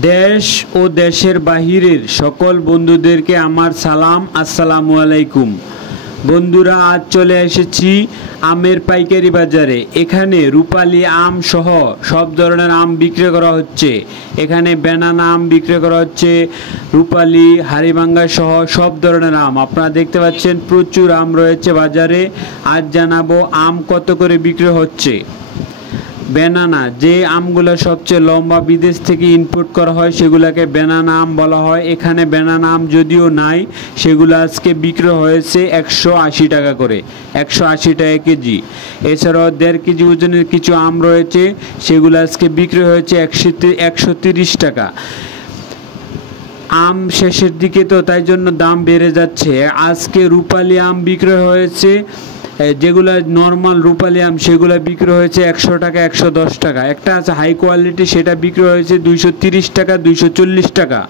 দেশ ও দেশের বাহিরের সকল বন্ধুদেরকে আমার সালাম, আসসালামু আলাইকুম। বন্ধুরা, আজ চলে এসেছি আমের পাইকারি বাজারে। এখানে রূপালী আম সহ সব ধরনের আম বিক্রি করা হচ্ছে। এখানে ব্যানানা আম বিক্রি করা হচ্ছে, রূপালী, হাড়িভাঙ্গা সহ সব ধরনের আম আপনারা দেখতে পাচ্ছেন। প্রচুর আম রয়েছে বাজারে। আজ জানাবো আম কত করে বিক্রি হচ্ছে। ব্যানানা, যে আমগুলো সবচেয়ে লম্বা বিদেশ থেকে ইম্পোর্ট করা হয় সেগুলোকে ব্যানানা আম বলা হয়। এখানে ব্যানানা আম যদিও নাই, সেগুলো আজকে বিক্রি হয়েছে 180 টাকা করে, 180 টাকা কেজি। এছাড়াও 1.5 কেজি ওজনের কিছু আম রয়েছে, সেগুলো আজকে বিক্রি হয়েছে 130 টাকা। আম শেষের দিকে তো, তাই জন্য দাম বেড়ে যাচ্ছে। আজকে রূপালী আম বিক্রি হয়েছে, যেগুলো নর্মাল রূপালী আম সেগুলো বিক্রি হয়েছে 100 টাকা, 110 টাকা। একটা আছে হাই কোয়ালিটি, সেটা বিক্রি হয়েছে 230 টাকা, 240 টাকা।